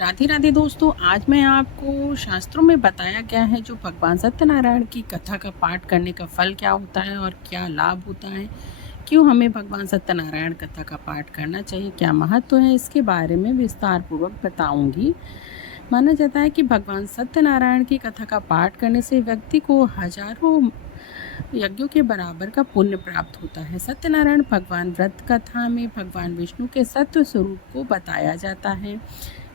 राधे राधे दोस्तों, आज मैं आपको शास्त्रों में बताया गया है जो भगवान सत्यनारायण की कथा का पाठ करने का फल क्या होता है और क्या लाभ होता है। क्यों हमें भगवान सत्यनारायण कथा का पाठ करना चाहिए, क्या महत्व है, इसके बारे में विस्तार पूर्वक बताऊंगी। माना जाता है कि भगवान सत्यनारायण की कथा का पाठ करने से व्यक्ति को हजारों यज्ञों के बराबर का पुण्य प्राप्त होता है। सत्यनारायण भगवान व्रत कथा में भगवान विष्णु के सत्य स्वरूप को बताया जाता है।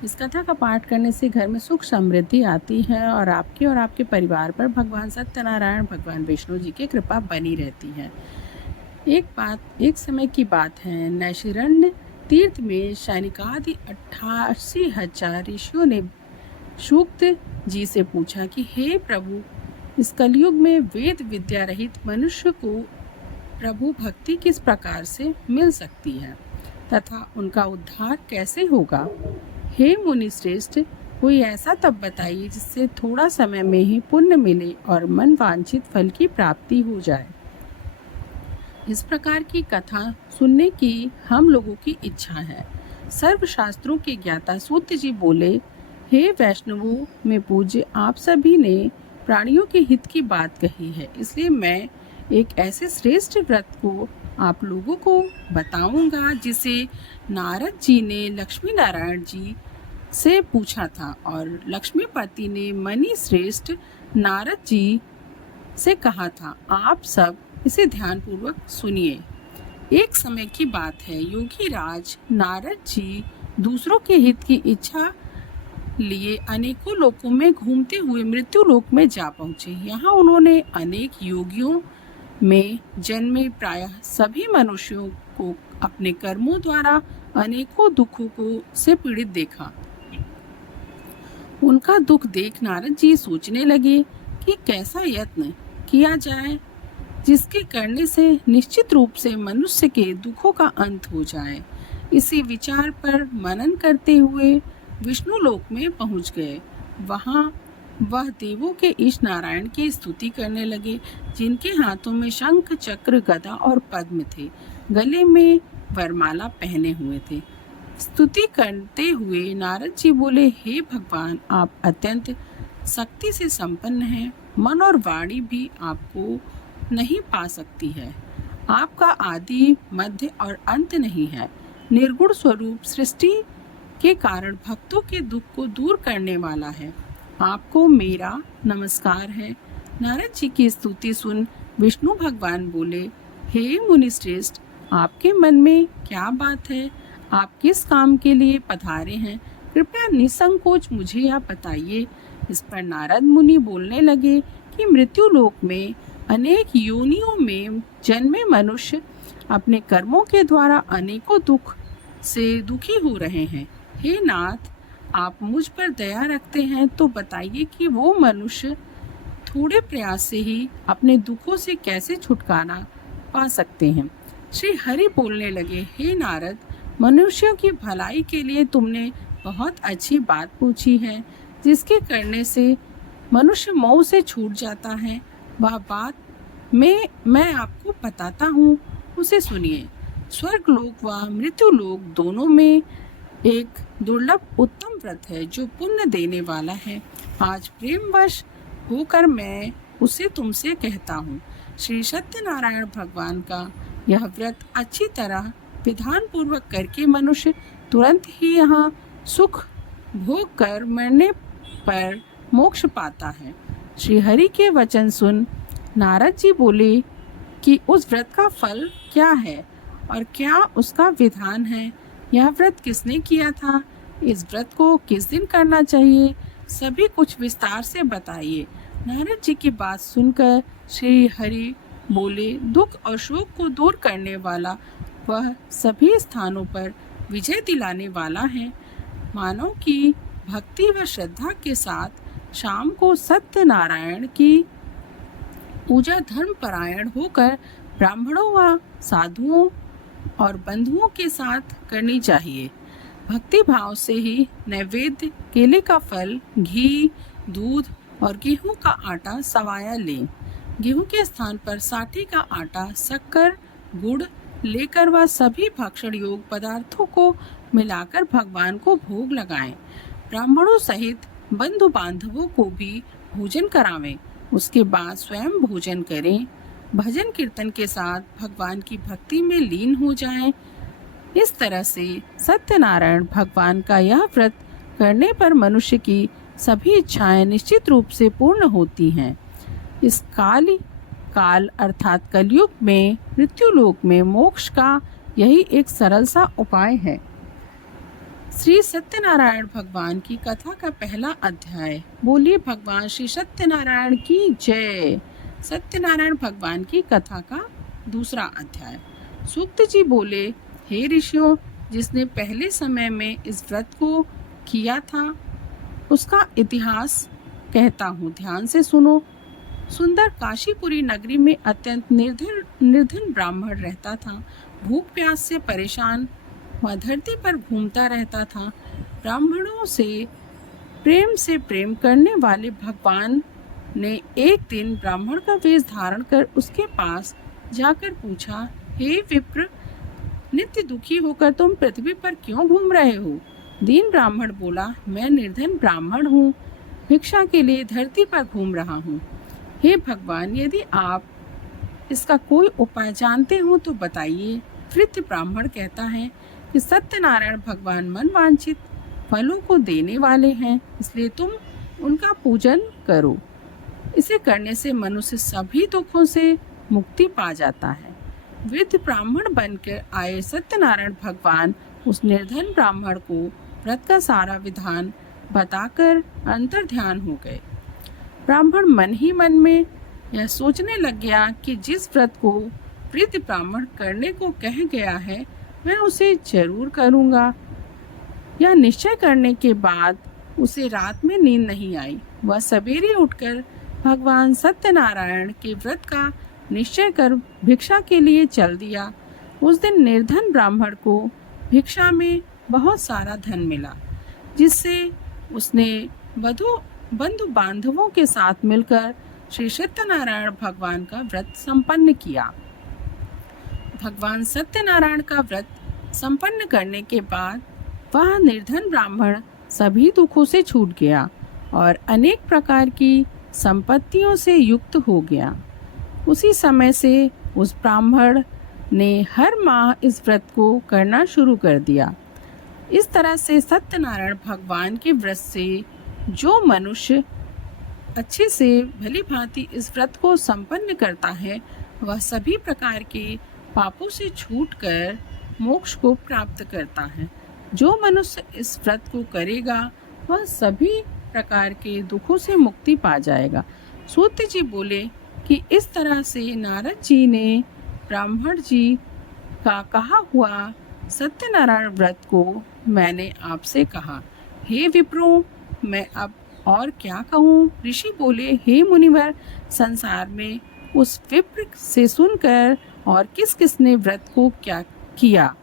इस कथा का पाठ करने से घर में सुख समृद्धि आती है और आपके परिवार पर भगवान सत्यनारायण भगवान विष्णु जी की कृपा बनी रहती है। एक समय की बात है, नैशिरण्य तीर्थ में सैनिकादि 88,000 ऋषियों ने सूक्त जी से पूछा कि हे प्रभु, इस कलयुग में वेद विद्या रहित मनुष्य को प्रभु भक्ति किस प्रकार से मिल सकती है तथा उनका उद्धार कैसे होगा। हे मुनि श्रेष्ठ, कोई ऐसा तप बताइए जिससे थोड़ा समय में ही पुण्य मिले और मन वांछित फल की प्राप्ति हो जाए। इस प्रकार की कथा सुनने की हम लोगों की इच्छा है। सर्व शास्त्रों के ज्ञाता सूत जी बोले, हे वैष्णवों में पूज्य, आप सभी ने प्राणियों के हित की बात कही है, इसलिए मैं एक ऐसे श्रेष्ठ व्रत को आप लोगों को बताऊंगा जिसे नारद जी ने लक्ष्मी नारायण जी से पूछा था और लक्ष्मीपति ने मणि श्रेष्ठ नारद जी से कहा था। आप सब इसे ध्यान पूर्वक सुनिए। एक समय की बात है, योगी राज नारद जी दूसरों के हित की इच्छा लिए अनेकों लोकों में घूमते हुए मृत्यु लोक में जा पहुंचे। यहाँ उन्होंने अनेक योगियों में जन्मे प्रायः सभी मनुष्यों को अपने कर्मों द्वारा अनेकों दुखों को से पीड़ित देखा। उनका दुख देख नारद जी सोचने लगे कि कैसा यत्न किया जाए जिसके करने से निश्चित रूप से मनुष्य के दुखों का अंत हो जाए। इसी विचार पर मनन करते हुए विष्णु लोक में पहुंच गए। वहां वह देवों के ईश नारायण की स्तुति करने लगे, जिनके हाथों में शंख चक्र गदा और पद्म थे, गले में वरमाला पहने हुए थे। स्तुति करते हुए नारद जी बोले, हे भगवान, आप अत्यंत शक्ति से संपन्न हैं, मन और वाणी भी आपको नहीं पा सकती है। आपका आदि मध्य और अंत नहीं है। निर्गुण स्वरूप सृष्टि के कारण भक्तों के दुख को दूर करने वाला है। आपको मेरा नमस्कार है। नारद जी की स्तुति सुन विष्णु भगवान बोले, हे मुनि श्रेष्ठ, आपके मन में क्या बात है? आप किस काम के लिए पधारे हैं? कृपया निसंकोच मुझे यह बताइए। इस पर नारद मुनि बोलने लगे कि मृत्यु लोक में अनेक योनियों में जन्मे मनुष्य अपने कर्मों के द्वारा अनेकों दुख से दुखी हो रहे हैं। हे नाथ, आप मुझ पर दया रखते हैं तो बताइए कि वो मनुष्य थोड़े प्रयास से ही अपने दुखों से कैसे छुटकारा पा सकते हैं। श्री हरि बोलने लगे, हे नारद, मनुष्यों की भलाई के लिए तुमने बहुत अच्छी बात पूछी है, जिसके करने से मनुष्य मोह से छूट जाता है। वह बात मैं आपको बताता हूँ, उसे सुनिए। स्वर्ग लोक व मृत्यु लोक दोनों में एक दुर्लभ उत्तम व्रत है जो पुण्य देने वाला है। आज प्रेमवश होकर मैं उसे तुमसे कहता हूँ। श्री सत्यनारायण भगवान का यह व्रत अच्छी तरह विधान पूर्वक करके मनुष्य तुरंत ही यहाँ सुख भोग कर मरने पर मोक्ष पाता है। श्री हरि के वचन सुन नारद जी बोले कि उस व्रत का फल क्या है और क्या उसका विधान है? यह व्रत किसने किया था? इस व्रत को किस दिन करना चाहिए? सभी कुछ विस्तार से बताइए। नारद जी की बात सुनकर श्री हरि बोले, दुख और शोक को दूर करने वाला वह सभी स्थानों पर विजय दिलाने वाला है। मानव की भक्ति व श्रद्धा के साथ शाम को सत्यनारायण की पूजा धर्म परायण होकर ब्राह्मणों व साधुओं और बंधुओं के साथ करनी चाहिए। भक्ति भाव से ही नैवेद्य, केले का फल, घी, दूध और गेहूं का आटा सवाया लें। गेहूं के स्थान पर साठी का आटा, शक्कर, गुड़ लेकर वह सभी भक्षण योग पदार्थों को मिलाकर भगवान को भोग लगाएं। ब्राह्मणों सहित बंधु बांधवों को भी भोजन करावें। उसके बाद स्वयं भोजन करें। भजन कीर्तन के साथ भगवान की भक्ति में लीन हो जाएं। इस तरह से सत्यनारायण भगवान का यह व्रत करने पर मनुष्य की सभी इच्छाएं निश्चित रूप से पूर्ण होती हैं। इस काल अर्थात कलयुग में मृत्युलोक में मोक्ष का यही एक सरल सा उपाय है। श्री सत्यनारायण भगवान की कथा का पहला अध्याय। बोलिए भगवान श्री सत्यनारायण की जय। सत्यनारायण भगवान की कथा का दूसरा अध्याय। सूक्त जी बोले, हे ऋषियों, जिसने पहले समय में इस व्रत को किया था उसका इतिहास कहता हूँ, ध्यान से सुनो। सुंदर काशीपुरी नगरी में अत्यंत निर्धन ब्राह्मण रहता था। भूख प्यास से परेशान वह धरती पर घूमता रहता था। ब्राह्मणों से प्रेम करने वाले भगवान ने एक दिन ब्राह्मण का वेश धारण कर उसके पास जाकर पूछा, हे विप्र, नित्य दुखी होकर तुम पृथ्वी पर क्यों घूम रहे हो? दीन ब्राह्मण बोला, मैं निर्धन ब्राह्मण हूँ, भिक्षा के लिए धरती पर घूम रहा हूँ। हे भगवान, यदि आप इसका कोई उपाय जानते हो तो बताइए। वृद्ध ब्राह्मण कहता है कि सत्यनारायण भगवान मन वांछित फलों को देने वाले हैं, इसलिए तुम उनका पूजन करो। इसे करने से मनुष्य सभी दुखों से मुक्ति पा जाता है। वृद्ध ब्राह्मण बनकर आए सत्यनारायण भगवान उस निर्धन ब्राह्मण को व्रत का सारा विधान बताकर अंतर ध्यान हो गए। ब्राह्मण मन ही मन में यह सोचने लग गया कि जिस व्रत को वृद्ध ब्राह्मण करने को कह गया है मैं उसे जरूर करूँगा। यह निश्चय करने के बाद उसे रात में नींद नहीं आई। वह सवेरे उठकर भगवान सत्यनारायण के व्रत का निश्चय कर भिक्षा के लिए चल दिया। उस दिन निर्धन ब्राह्मण को भिक्षा में बहुत सारा धन मिला, जिससे उसने बंधु बांधवों के साथ मिलकर श्री सत्यनारायण भगवान का व्रत संपन्न किया। भगवान सत्यनारायण का व्रत संपन्न करने के बाद वह निर्धन ब्राह्मण सभी दुखों से छूट गया और अनेक प्रकार की संपत्तियों से युक्त हो गया। उसी समय से उस ब्राह्मण ने हर माह इस व्रत को करना शुरू कर दिया। इस तरह से सत्यनारायण भगवान के व्रत से जो मनुष्य अच्छे से भली भांति इस व्रत को संपन्न करता है वह सभी प्रकार के पापों से छूटकर मोक्ष को प्राप्त करता है। जो मनुष्य इस व्रत को करेगा वह सभी प्रकार के दुखों से मुक्ति पा जाएगा। सूत जी बोले कि इस तरह से नारद जी ने ब्राह्मण जी का कहा हुआ सत्यनारायण व्रत को मैंने आपसे कहा। हे विप्रो, मैं अब और क्या कहूँ? ऋषि बोले, हे मुनिवर, संसार में उस विप्र से सुनकर और किस किस ने व्रत को क्या किया,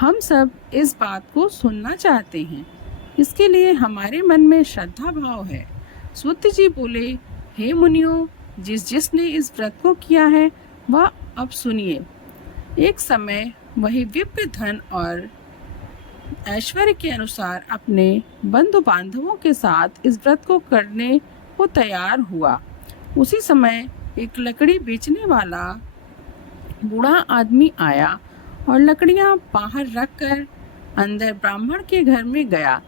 हम सब इस बात को सुनना चाहते हैं। इसके लिए हमारे मन में श्रद्धा भाव है। सूत जी बोले, हे मुनियों, जिसने इस व्रत को किया है वह अब सुनिए। एक समय वही विप्र धन और ऐश्वर्य के अनुसार अपने बंधु बांधवों के साथ इस व्रत को करने को तैयार हुआ। उसी समय एक लकड़ी बेचने वाला बूढ़ा आदमी आया और लकड़ियां बाहर रखकर अंदर ब्राह्मण के घर में गया।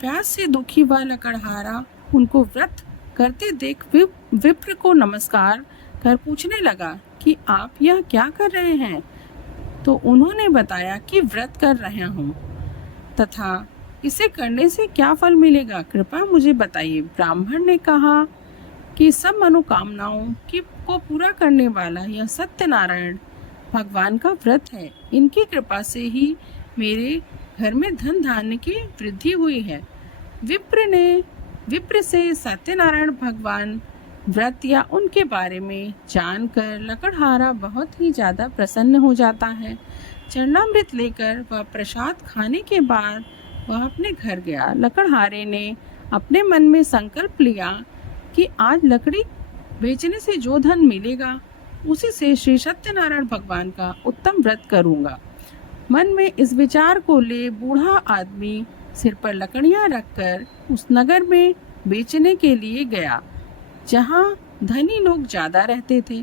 प्यास से दुखी वह लकड़हारा उनको व्रत करते देख विप्र को नमस्कार कर पूछने लगा कि आप यह क्या कर रहे हैं? तो उन्होंने बताया कि व्रत कर रहे हूँ तथा इसे करने से क्या फल मिलेगा, कृपया मुझे बताइए। ब्राह्मण ने कहा कि सब मनोकामनाओं को पूरा करने वाला यह सत्यनारायण भगवान का व्रत है। इनकी कृपा से ही मेरे घर में धन धान्य की वृद्धि हुई है। विप्र से सत्यनारायण भगवान व्रत या उनके बारे में जानकर लकड़हारा बहुत ही ज़्यादा प्रसन्न हो जाता है। चरणामृत लेकर वह प्रसाद खाने के बाद वह अपने घर गया। लकड़हारे ने अपने मन में संकल्प लिया कि आज लकड़ी बेचने से जो धन मिलेगा उसी से श्री सत्यनारायण भगवान का उत्तम व्रत करूंगा। मन में इस विचार को ले बूढ़ा आदमी सिर पर लकड़ियां रखकर उस नगर में बेचने के लिए गया जहां धनी लोग ज्यादा रहते थे।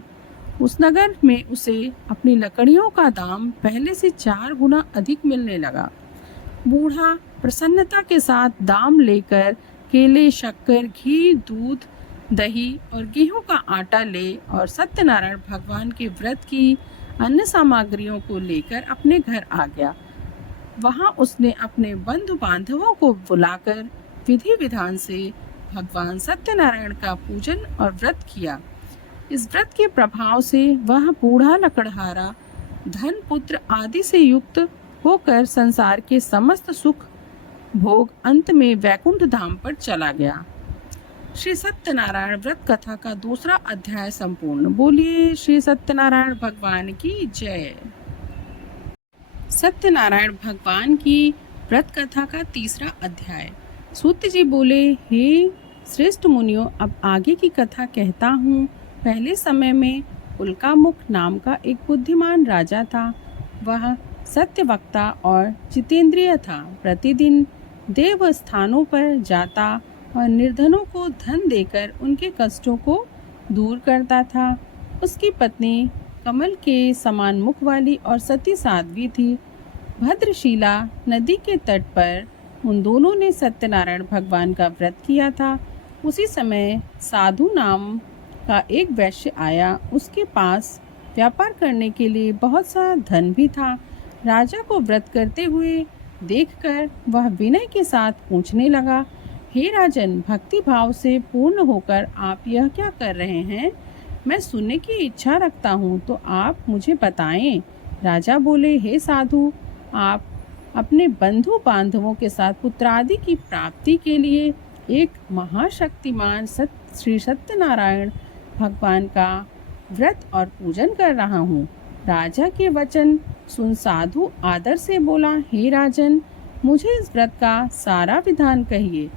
उस नगर में उसे अपनी लकड़ियों का दाम पहले से 4 गुना अधिक मिलने लगा। बूढ़ा प्रसन्नता के साथ दाम लेकर केले, शक्कर, घी, दूध, दही और गेहूं का आटा ले और सत्यनारायण भगवान के व्रत की अन्य सामग्रियों को लेकर अपने घर आ गया। वहां उसने अपने बंधु बांधवों को बुलाकर विधि विधान से भगवान सत्यनारायण का पूजन और व्रत किया। इस व्रत के प्रभाव से वह बूढ़ा लकड़हारा धन, पुत्र आदि से युक्त होकर संसार के समस्त सुख भोग अंत में वैकुंठ धाम पर चला गया। श्री सत्यनारायण व्रत कथा का दूसरा अध्याय संपूर्ण। बोलिए श्री सत्यनारायण भगवान की जय। सत्यनारायण भगवान की व्रत कथा का तीसरा अध्याय। सूत जी बोले, हे श्रेष्ठ मुनियों, अब आगे की कथा कहता हूँ। पहले समय में उल्कामुख नाम का एक बुद्धिमान राजा था। वह सत्यवक्ता और जितेंद्रिय था। प्रतिदिन देव स्थानों पर जाता और निर्धनों को धन देकर उनके कष्टों को दूर करता था। उसकी पत्नी कमल के समान मुख वाली और सती साध्वी थी। भद्रशिला नदी के तट पर उन दोनों ने सत्यनारायण भगवान का व्रत किया था। उसी समय साधु नाम का एक वैश्य आया। उसके पास व्यापार करने के लिए बहुत सा धन भी था। राजा को व्रत करते हुए देखकर वह विनय के साथ पूछने लगा, हे राजन, भक्ति भाव से पूर्ण होकर आप यह क्या कर रहे हैं? मैं सुनने की इच्छा रखता हूँ, तो आप मुझे बताएं। राजा बोले, हे साधु, आप अपने बंधु बांधवों के साथ पुत्रादि की प्राप्ति के लिए एक महाशक्तिमान श्री सत्यनारायण भगवान का व्रत और पूजन कर रहा हूँ। राजा के वचन सुन साधु आदर से बोला, हे राजन, मुझे इस व्रत का सारा विधान कहिए।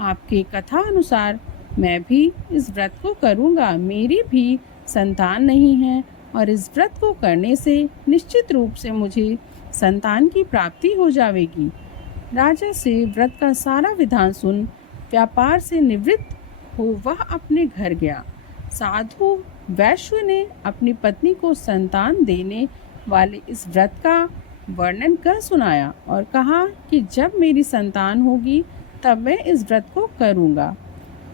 आपके कथा अनुसार मैं भी इस व्रत को करूँगा। मेरी भी संतान नहीं है और इस व्रत को करने से निश्चित रूप से मुझे संतान की प्राप्ति हो जाएगी। राजा से व्रत का सारा विधान सुन व्यापार से निवृत्त हो वह अपने घर गया। साधु वैश्य ने अपनी पत्नी को संतान देने वाले इस व्रत का वर्णन कर सुनाया और कहा कि जब मेरी संतान होगी तब मैं इस व्रत को करूँगा।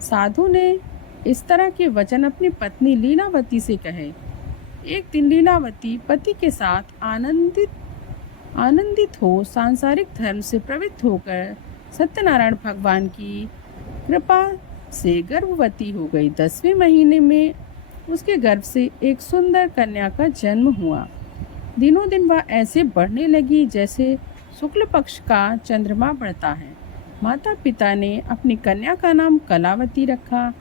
साधु ने इस तरह के वचन अपनी पत्नी लीलावती से कहे। एक दिन लीलावती पति के साथ आनंदित हो सांसारिक धर्म से प्रवृत्त होकर सत्यनारायण भगवान की कृपा से गर्भवती हो गई। 10वें महीने में उसके गर्भ से एक सुंदर कन्या का जन्म हुआ। दिनों दिन वह ऐसे बढ़ने लगी जैसे शुक्ल पक्ष का चंद्रमा बढ़ता है। माता पिता ने अपनी कन्या का नाम कलावती रखा।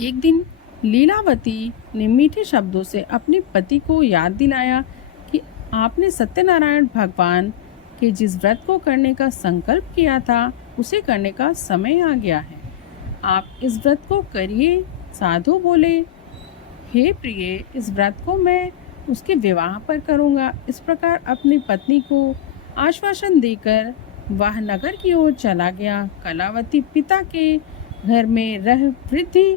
एक दिन लीलावती ने मीठे शब्दों से अपने पति को याद दिलाया कि आपने सत्यनारायण भगवान के जिस व्रत को करने का संकल्प किया था उसे करने का समय आ गया है। आप इस व्रत को करिए। साधु बोले, हे प्रिय, इस व्रत को मैं उसके विवाह पर करूँगा। इस प्रकार अपनी पत्नी को आश्वासन देकर वह नगर की ओर चला गया। कलावती पिता के घर में रह वृद्धि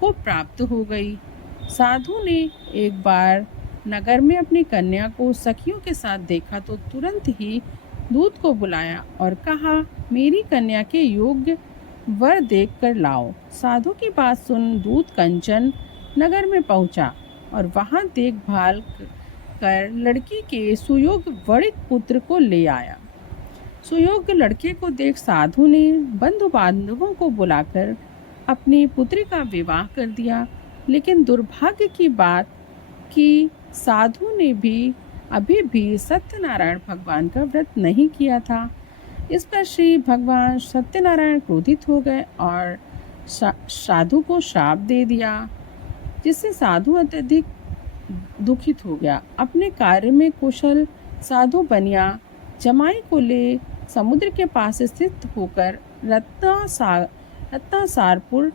को प्राप्त हो गई। साधु ने एक बार नगर में अपनी कन्या को सखियों के साथ देखा तो तुरंत ही दूत को बुलाया और कहा, मेरी कन्या के योग्य वर देख कर लाओ। साधु की बात सुन दूत कंचन नगर में पहुंचा और वहां देखभाल कर लड़की के सुयोग्य वणिक पुत्र को ले आया। सुयोग्य लड़के को देख साधु ने बंधु बांधवों को बुलाकर अपनी पुत्री का विवाह कर दिया। लेकिन दुर्भाग्य की बात कि साधु ने भी अभी भी सत्यनारायण भगवान का व्रत नहीं किया था। इस पर श्री भगवान सत्यनारायण क्रोधित हो गए और साधु को श्राप दे दिया, जिससे साधु अत्यधिक दुखित हो गया। अपने कार्य में कुशल साधु बनिया जमाई को ले समुद्र के पास स्थित होकर रत्नासारपुर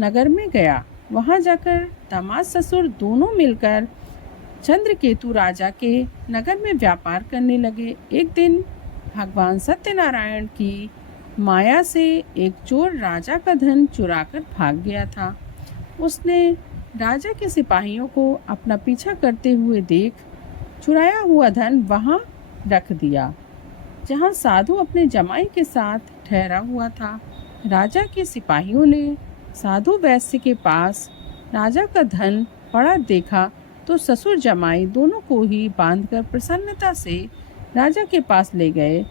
नगर में गया। वहां जाकर दामाद ससुर दोनों मिलकर चंद्रकेतु राजा के नगर में व्यापार करने लगे। एक दिन भगवान सत्यनारायण की माया से एक चोर राजा का धन चुराकर भाग गया था। उसने राजा के सिपाहियों को अपना पीछा करते हुए देख चुराया हुआ धन वहां रख दिया जहां साधु अपने जमाई के साथ ठहरा हुआ था। राजा के सिपाहियों ने साधु वैश्य के पास राजा का धन पड़ा देखा तो ससुर जमाई दोनों को ही बांधकर प्रसन्नता से राजा के पास ले गए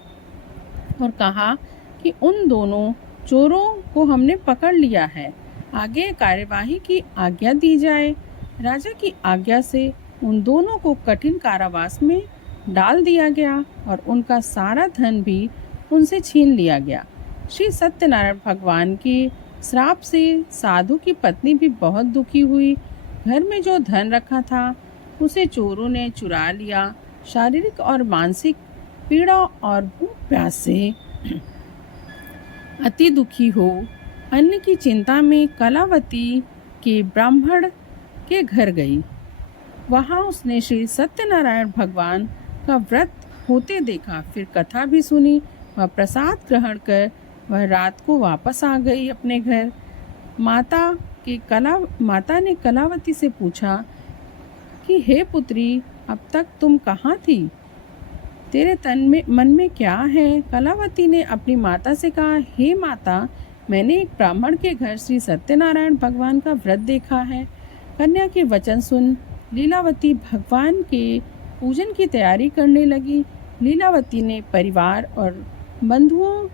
और कहा कि उन दोनों चोरों को हमने पकड़ लिया है, आगे कार्यवाही की आज्ञा दी जाए। राजा की आज्ञा से उन दोनों को कठिन कारावास में डाल दिया गया और उनका सारा धन भी उनसे छीन लिया गया। श्री सत्यनारायण भगवान के श्राप से साधु की पत्नी भी बहुत दुखी हुई। घर में जो धन रखा था उसे चोरों ने चुरा लिया। शारीरिक और मानसिक पीड़ा और भूख प्यास से अति दुखी हो अन्न की चिंता में कलावती के ब्राह्मण के घर गई। वहां उसने श्री सत्यनारायण भगवान का व्रत होते देखा, फिर कथा भी सुनी। वह प्रसाद ग्रहण कर वह रात को वापस आ गई अपने घर। माता ने कलावती से पूछा कि हे पुत्री, अब तक तुम कहाँ थी? तेरे मन में क्या है? कलावती ने अपनी माता से कहा, हे माता, मैंने एक ब्राह्मण के घर श्री सत्यनारायण भगवान का व्रत देखा है। कन्या के वचन सुन लीलावती भगवान के पूजन की तैयारी करने लगी। लीलावती ने परिवार और बंधुओं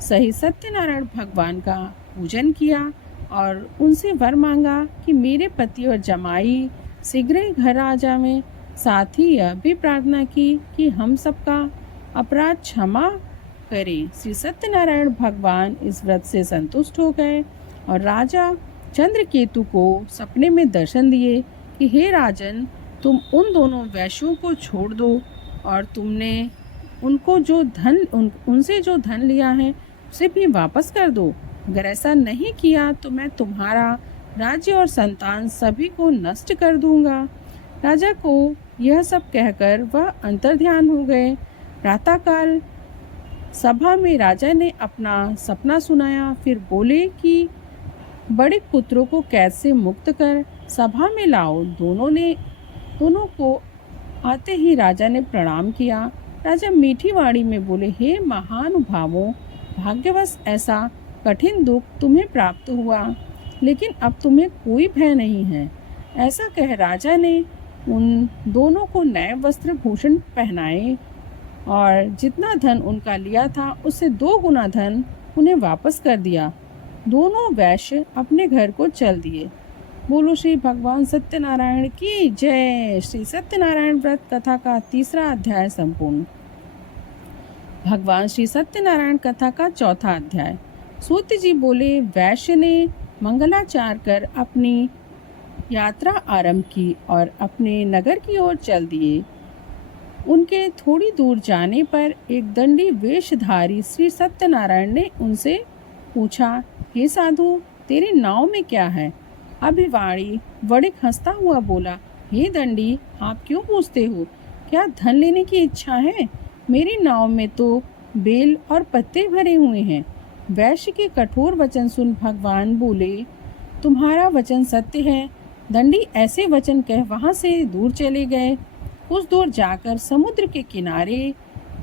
सहित सत्यनारायण भगवान का पूजन किया और उनसे वर मांगा कि मेरे पति और जमाई शीघ्र ही घर आ जावें। साथ ही यह भी प्रार्थना की कि हम सबका अपराध क्षमा करें। श्री सत्यनारायण भगवान इस व्रत से संतुष्ट हो गए और राजा चंद्रकेतु को सपने में दर्शन दिए कि हे राजन, तुम उन दोनों वैश्यों को छोड़ दो और तुमने उनसे जो धन लिया है उसे भी वापस कर दो। अगर ऐसा नहीं किया तो मैं तुम्हारा राज्य और संतान सभी को नष्ट कर दूंगा। राजा को यह सब कहकर वह अंतर्ध्यान हो गए। प्रातःकाल सभा में राजा ने अपना सपना सुनाया, फिर बोले कि बड़े पुत्रों को कैद से मुक्त कर सभा में लाओ। दोनों को आते ही राजा ने प्रणाम किया। राजा मीठी वाणी में बोले, हे महानुभावों, भाग्यवश ऐसा कठिन दुख तुम्हें प्राप्त हुआ, लेकिन अब तुम्हें कोई भय नहीं है। ऐसा कह राजा ने उन दोनों को नए वस्त्र भूषण पहनाए और जितना धन उनका लिया था उससे 2 गुना धन उन्हें वापस कर दिया। दोनों वैश्य अपने घर को चल दिए। बोलो श्री भगवान सत्यनारायण की जय। श्री सत्यनारायण व्रत कथा का 3रा अध्याय संपूर्ण। भगवान श्री सत्यनारायण कथा का 4था अध्याय। सूत जी बोले, वैश्य ने मंगलाचार कर अपनी यात्रा आरंभ की और अपने नगर की ओर चल दिए। उनके थोड़ी दूर जाने पर एक दंडी वेशधारी श्री सत्यनारायण ने उनसे पूछा, हे साधु, तेरी नाव में क्या है? अभिवाणी वणिक हंसता हुआ बोला, हे दंडी, आप क्यों पूछते हो? क्या धन लेने की इच्छा है? मेरी नाव में तो बेल और पत्ते भरे हुए हैं। वैश्य के कठोर वचन सुन भगवान बोले, तुम्हारा वचन सत्य है। दंडी ऐसे वचन कह वहां से दूर चले गए। कुछ दूर जाकर समुद्र के किनारे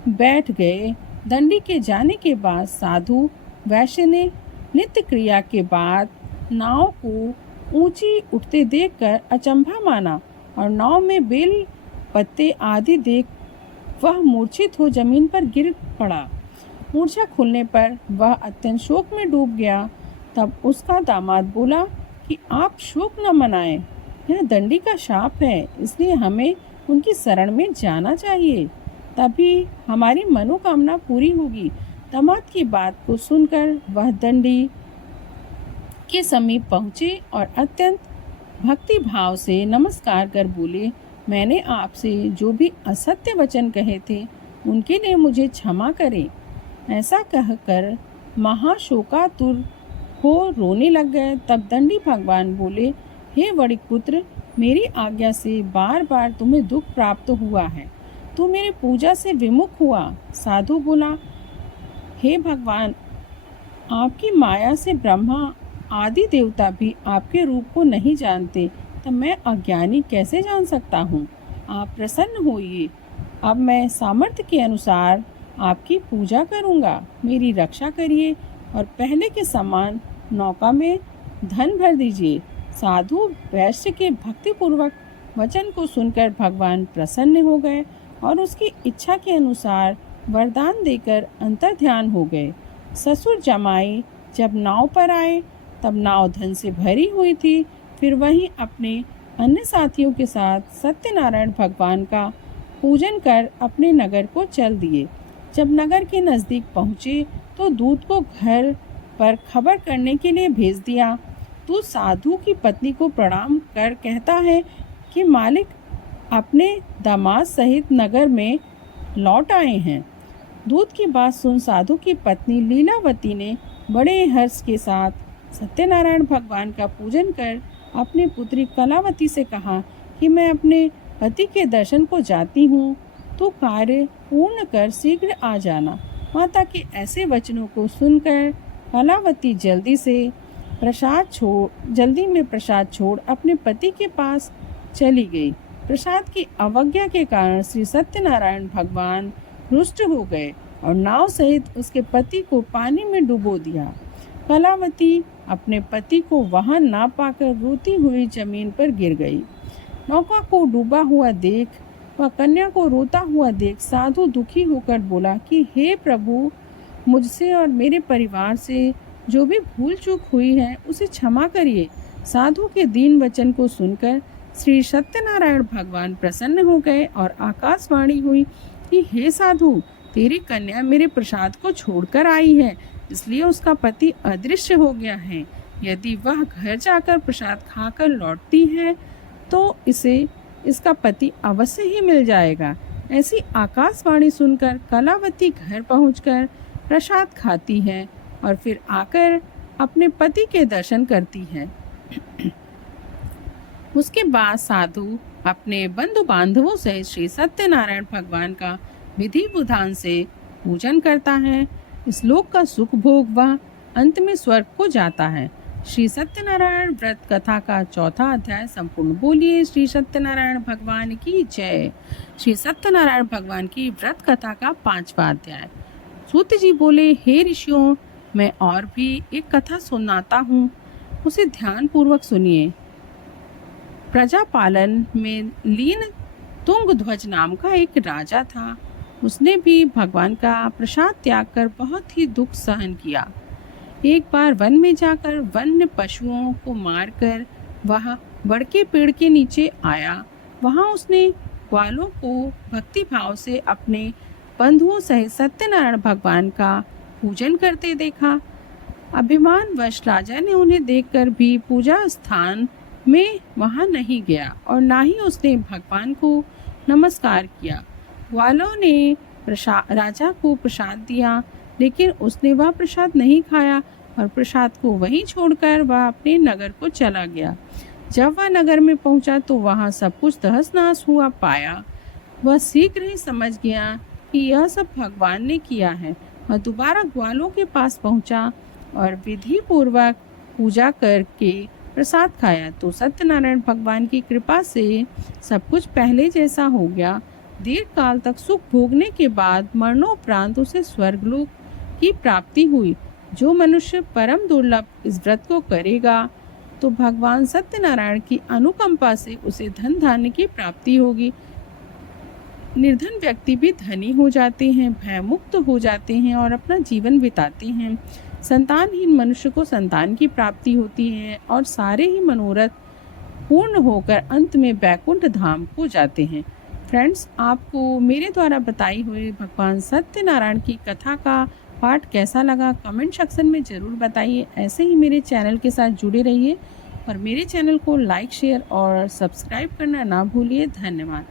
बैठ गए। दंडी के जाने के बाद साधु वैश्य ने नित्य क्रिया के बाद नाव को ऊंची उठते देखकर अचंभा माना और नाव में बेल पत्ते आदि देख वह मूर्छित हो जमीन पर गिर पड़ा। मूर्छा खुलने पर वह अत्यंत शोक में डूब गया। तब उसका दामाद बोला कि आप शोक न मनाएं, यह दंडी का शाप है, इसलिए हमें उनकी शरण में जाना चाहिए, तभी हमारी मनोकामना पूरी होगी। दामाद की बात को सुनकर वह दंडी के समीप पहुँचे और अत्यंत भक्ति भाव से नमस्कार कर बोले, मैंने आपसे जो भी असत्य वचन कहे थे उनके लिए मुझे क्षमा करें। ऐसा कहकर महाशोकातुर हो रोने लग गए। तब दंडी भगवान बोले, हे वणिक पुत्र, मेरी आज्ञा से बार बार तुम्हें दुख प्राप्त हुआ है। तो मेरी पूजा से विमुख हुआ। साधु बोला, हे भगवान, आपकी माया से ब्रह्मा आदि देवता भी आपके रूप को नहीं जानते, तब मैं अज्ञानी कैसे जान सकता हूँ। आप प्रसन्न होइए। अब मैं सामर्थ्य के अनुसार आपकी पूजा करूँगा। मेरी रक्षा करिए और पहले के समान नौका में धन भर दीजिए। साधु वैश्य के भक्तिपूर्वक वचन को सुनकर भगवान प्रसन्न हो गए और उसकी इच्छा के अनुसार वरदान देकर अंतर्ध्यान हो गए। ससुर जमाई जब नाव पर आए तब नाव धन से भरी हुई थी। फिर वहीं अपने अन्य साथियों के साथ सत्यनारायण भगवान का पूजन कर अपने नगर को चल दिए। जब नगर के नज़दीक पहुँचे तो दूत को घर पर खबर करने के लिए भेज दिया। दूत साधु की पत्नी को प्रणाम कर कहता है कि मालिक अपने दामाद सहित नगर में लौट आए हैं। दूत की बात सुन साधु की पत्नी लीलावती ने बड़े हर्ष के साथ सत्यनारायण भगवान का पूजन कर अपनी पुत्री कलावती से कहा कि मैं अपने पति के दर्शन को जाती हूँ, तो कार्य पूर्ण कर शीघ्र आ जाना। माता के ऐसे वचनों को सुनकर कलावती जल्दी में प्रसाद छोड़ अपने पति के पास चली गई। प्रसाद की अवज्ञा के कारण श्री सत्यनारायण भगवान रुष्ट हो गए और नाव सहित उसके पति को पानी में डुबो दिया। कलावती अपने पति को वहां ना पाकर रोती हुई जमीन पर गिर गई। नौका को डूबा हुआ देख व कन्या को रोता हुआ देख साधु दुखी होकर बोला कि हे प्रभु, मुझसे और मेरे परिवार से जो भी भूल चूक हुई है उसे क्षमा करिए। साधु के दीन वचन को सुनकर श्री सत्यनारायण भगवान प्रसन्न हो गए और आकाशवाणी हुई कि हे साधु, तेरी कन्या मेरे प्रसाद को छोड़कर आई है, इसलिए उसका पति अदृश्य हो गया है। यदि वह घर जाकर प्रसाद खाकर लौटती है तो इसका पति अवश्य ही मिल जाएगा। ऐसी आकाशवाणी सुनकर कलावती घर पहुंचकर प्रसाद खाती है और फिर आकर अपने पति के दर्शन करती है। उसके बाद साधु अपने बंधु बांधवों से श्री सत्यनारायण भगवान का विधि विधान से पूजन करता है। इस लोक का सुख भोग वह अंत में स्वर्ग को जाता है। श्री सत्यनारायण व्रत कथा का चौथा अध्याय संपूर्ण। बोलिए श्री सत्यनारायण भगवान की जय। श्री सत्यनारायण भगवान की व्रत कथा का 5वां अध्याय। सूत जी बोले, हे ऋषियों, मैं और भी एक कथा सुनाता हूँ, उसे ध्यान पूर्वक सुनिए। प्रजापालन में लीन तुंगध्वज नाम का एक राजा था। उसने भी भगवान का प्रसाद त्याग कर बहुत ही दुख सहन किया। एक बार वन में जाकर वन्य पशुओं को मारकर वह बड़के पेड़ के नीचे आया। वहां उसने ग्वालों को भक्ति भाव से अपने बंधुओं सहित सत्यनारायण भगवान का पूजन करते देखा। अभिमानवश राजा ने उन्हें देखकर भी पूजा स्थान में वहां नहीं गया और ना ही उसने भगवान को नमस्कार किया। ग्वालों ने राजा को प्रसाद दिया, लेकिन उसने वह प्रसाद नहीं खाया और प्रसाद को वहीं छोड़कर वह अपने नगर को चला गया। जब वह नगर में पहुंचा तो वहां सब कुछ तहस नहस हुआ पाया। वह शीघ्र ही समझ गया कि यह सब भगवान ने किया है। वह दोबारा ग्वालों के पास पहुंचा और विधि पूर्वक पूजा करके प्रसाद खाया तो सत्यनारायण भगवान की कृपा से सब कुछ पहले जैसा हो गया। दीर्घ काल तक सुख भोगने के बाद मरणोपरांत उसे स्वर्गलोक की प्राप्ति हुई। जो मनुष्य परम दुर्लभ इस व्रत को करेगा तो भगवान सत्यनारायण की अनुकंपा से उसे धन धान्य की प्राप्ति होगी। निर्धन व्यक्ति भी धनी हो जाते हैं, भयमुक्त हो जाते हैं और अपना जीवन बिताते हैं। संतानहीन मनुष्य को संतान की प्राप्ति होती है और सारे ही मनोरथ पूर्ण होकर अंत में बैकुंठ धाम को जाते हैं। फ्रेंड्स, आपको मेरे द्वारा बताई हुई भगवान सत्यनारायण की कथा का पाठ कैसा लगा कमेंट सेक्शन में ज़रूर बताइए। ऐसे ही मेरे चैनल के साथ जुड़े रहिए और मेरे चैनल को लाइक, शेयर और सब्सक्राइब करना ना भूलिए। धन्यवाद।